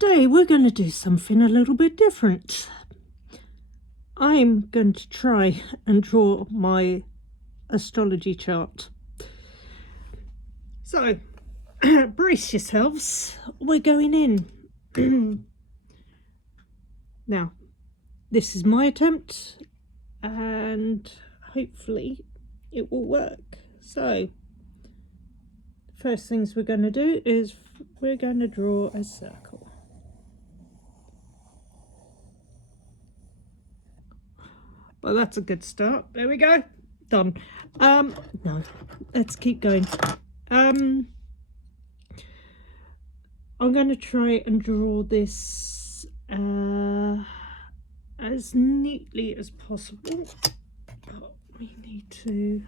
today we're going to do something a little bit different. I'm going to try and draw my astrology chart. So, brace yourselves, we're going in. Now, this is my attempt and hopefully it will work. So, first things we're going to do is we're going to draw a circle. Well, that's a good start. There we go. Done. No, let's keep going. I'm going to try and draw this as neatly as possible. But we need to...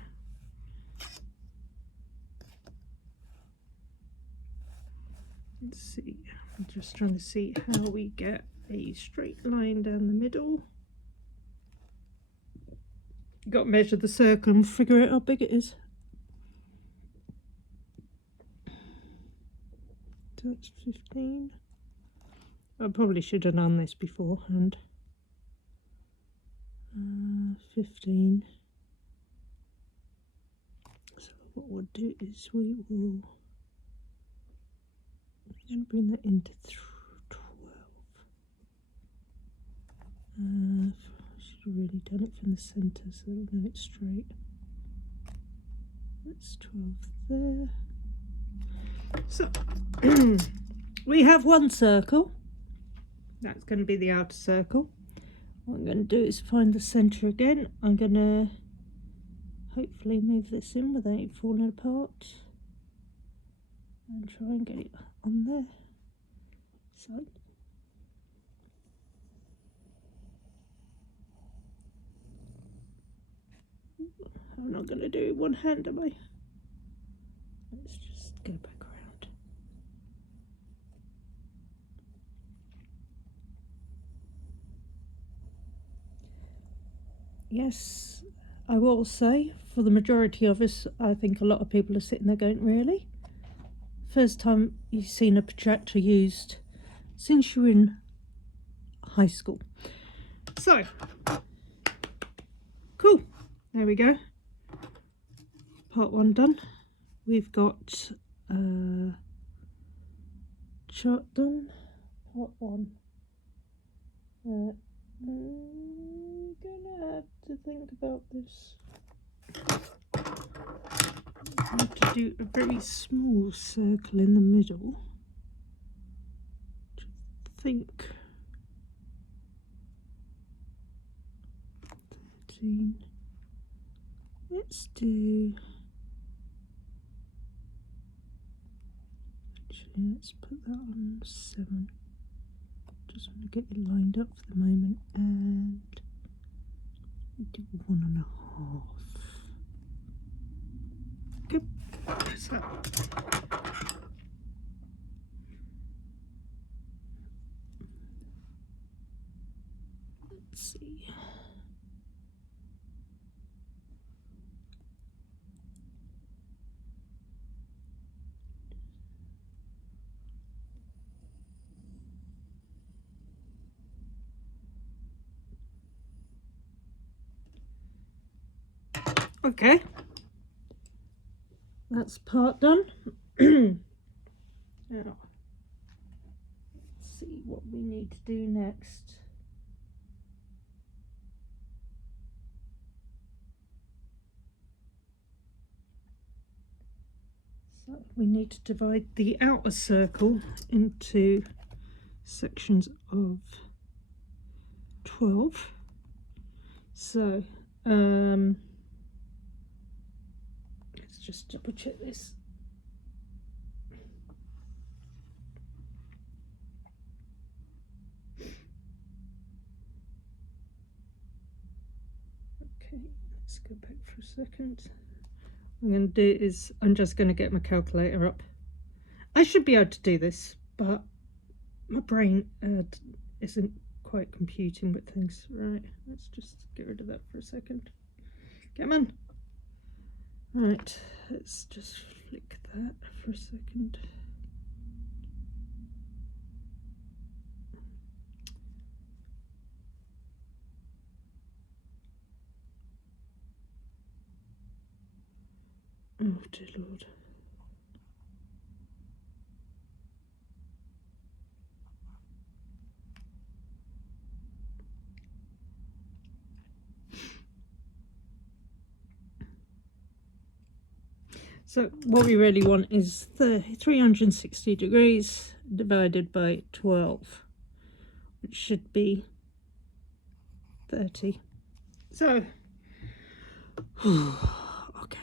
Let's see. I'm just trying to see how we get a straight line down the middle. Got to measure the circle and figure out how big it is. That's 15. I probably should have done this beforehand. 15. So what we'll do is we will... I'm going to bring that into 12. I should have really done it from the centre so we know it's straight. That's 12 there. So we have one circle. That's going to be the outer circle. What I'm going to do is find the centre again. I'm going to hopefully move this in without it falling apart and try and get it on there. So I'm not going to do it one hand, am I? Let's just go back around. Yes, I will say, for the majority of us, I think a lot of people are sitting there going, really? First time you've seen a protractor used since you were in high school. So, cool. There we go. Part one done. We've got chart done. Part one. I'm gonna have to think about this. I have to do a very small circle in the middle. I think 13. Let's do... Actually, let's put that on 7. Just want to get it lined up for the moment, and do 1.5. Good. So let's see. Okay, that's part done. Now, let's see what we need to do next. So we need to divide the outer circle into sections of 12. So, let's just double check this. Okay, let's go back for a second. What I'm going to do is I'm just going to get my calculator up. I should be able to do this, but my brain isn't quite computing with things. Right, let's just get rid of that for a second. Come on. Right, let's just flick that for a second. Oh dear Lord. So what we really want is 360 degrees divided by 12, which should be 30. So, okay,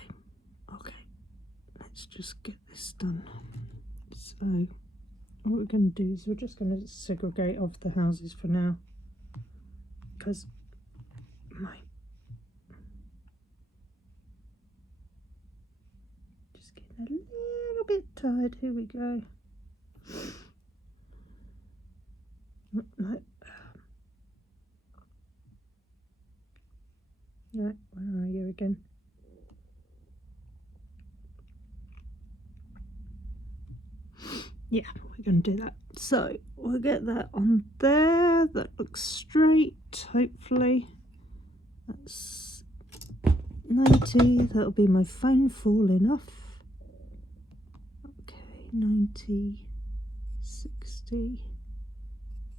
let's just get this done. So what we're going to do is we're just going to segregate off the houses for now, because my just getting a little bit tired. Here we go. Right, where are you again? Yeah, we're going to do that. So we'll get that on there. That looks straight, hopefully. That's 90. That'll be my phone falling off. Okay, 90, 60,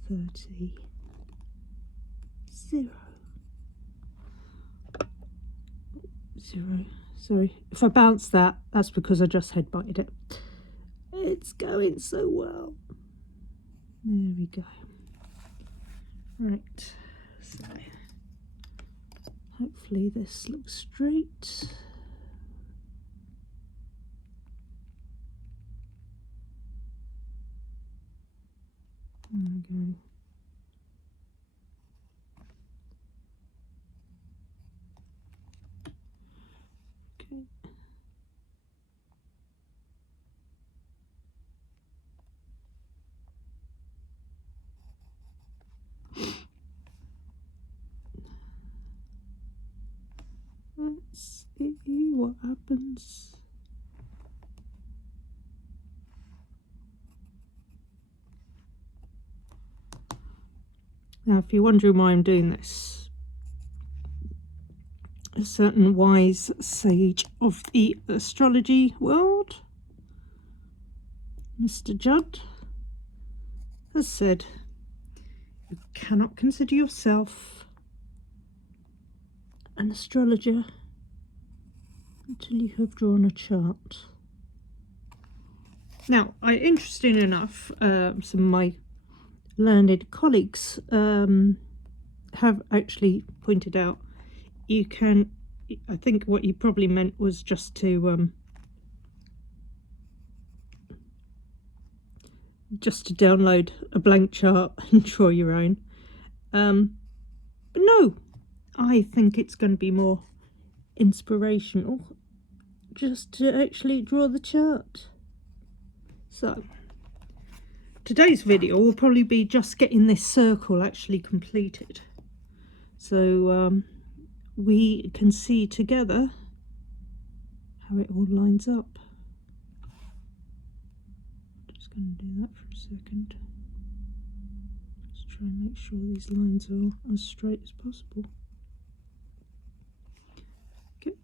30, 0. 0. Sorry, if I bounce that, that's because I just headbutted it. It's going so well. There we go. Right, so hopefully this looks straight. There we go. Okay. Let's see what happens. Now, if you're wondering why I'm doing this, a certain wise sage of the astrology world, Mr. Judd, has said, you cannot consider yourself an astrologer until you have drawn a chart. Now, interesting enough, some of my learned colleagues have actually pointed out you can, I think what you probably meant was just to download a blank chart and draw your own. But no, I think it's going to be more inspirational just to actually draw the chart. So today's video will probably be just getting this circle actually completed, so we can see together how it all lines up. Just going to do that for a second. Just try and make sure these lines are as straight as possible. Okay.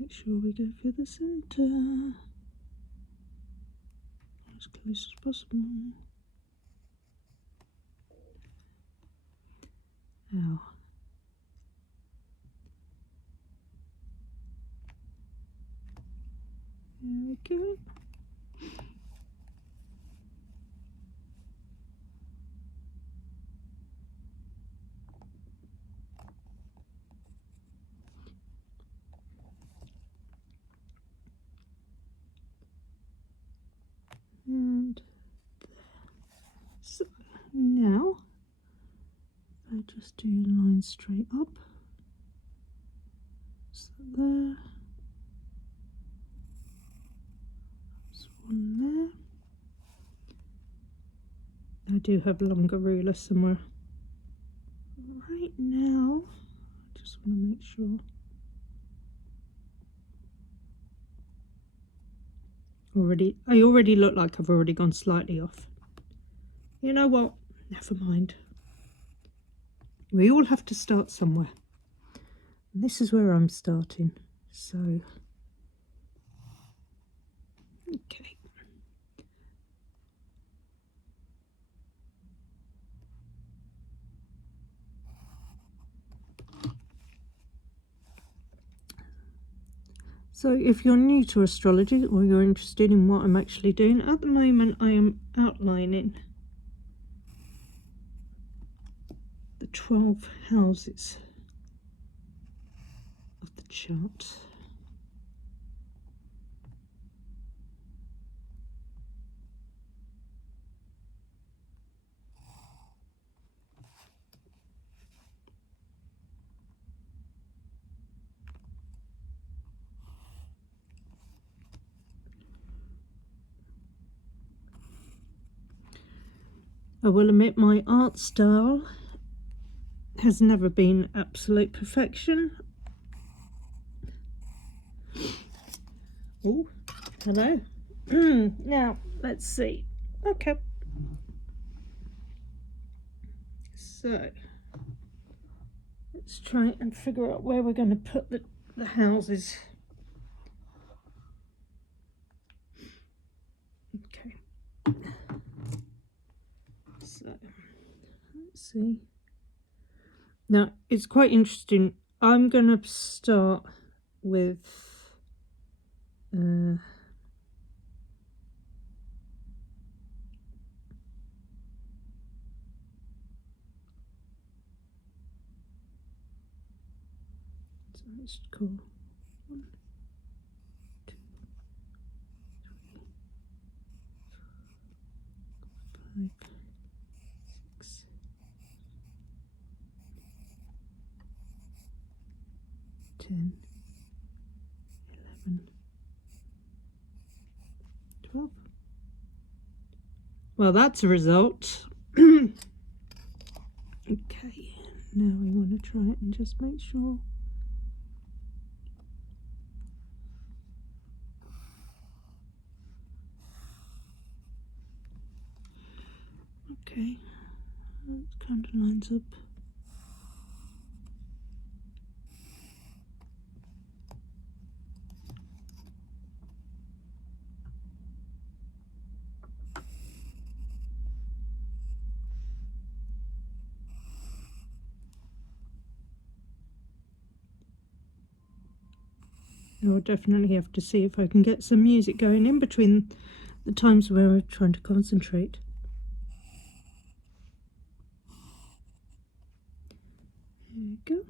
Make sure we go for the centre as close as possible. Now, there we go. And there. So now I just do a line straight up. So there. There's one there. I do have a longer ruler somewhere. Right now, I just want to make sure. I already look like I've already gone slightly off. You know what? Never mind. We all have to start somewhere. And this is where I'm starting. So, okay. So if you're new to astrology or you're interested in what I'm actually doing, at the moment I am outlining the 12 houses of the chart. I will admit my art style has never been absolute perfection. Oh, hello. Now, let's see. Okay. So, let's try and figure out where we're going to put the houses. Okay. So, let's see. Now, it's quite interesting. I'm going to start with so let's call 1, 2, 3, 5, 6, 10, 11, 12. Well, that's a result. Okay, now we want to try it and just make sure. Okay, that kind of lines up. I'll definitely have to see if I can get some music going in between the times where we're trying to concentrate. Here we go.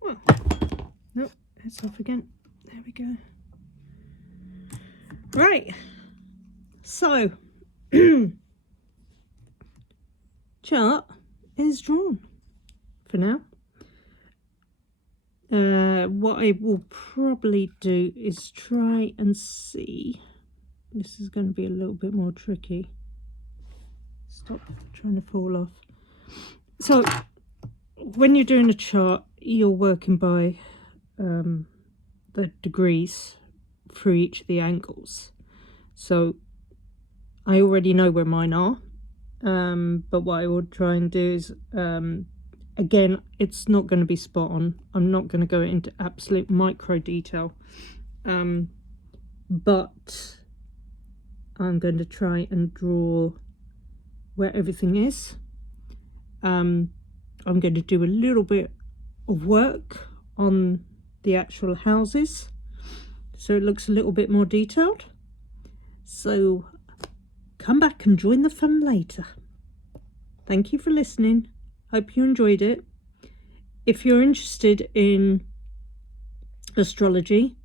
Well, nope, it's off again. There we go. Right, so chart is drawn for now. What I will probably do is try and see. This is going to be a little bit more tricky. Stop trying to fall off. So when you're doing a chart, you're working by the degrees through each of the angles. So I already know where mine are, but what I will try and do is, again, it's not going to be spot on. I'm not going to go into absolute micro detail, but I'm going to try and draw where everything is. I'm going to do a little bit of work on the actual houses so it looks a little bit more detailed. So come back and join the fun later. Thank you for listening. Hope you enjoyed it. If you're interested in astrology,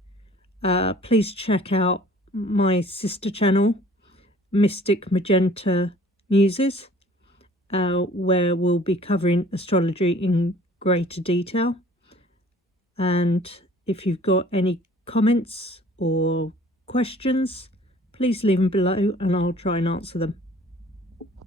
please check out my sister channel, Mystic Magenta Muses, where we'll be covering astrology in greater detail. And if you've got any comments or questions, please leave them below and I'll try and answer them.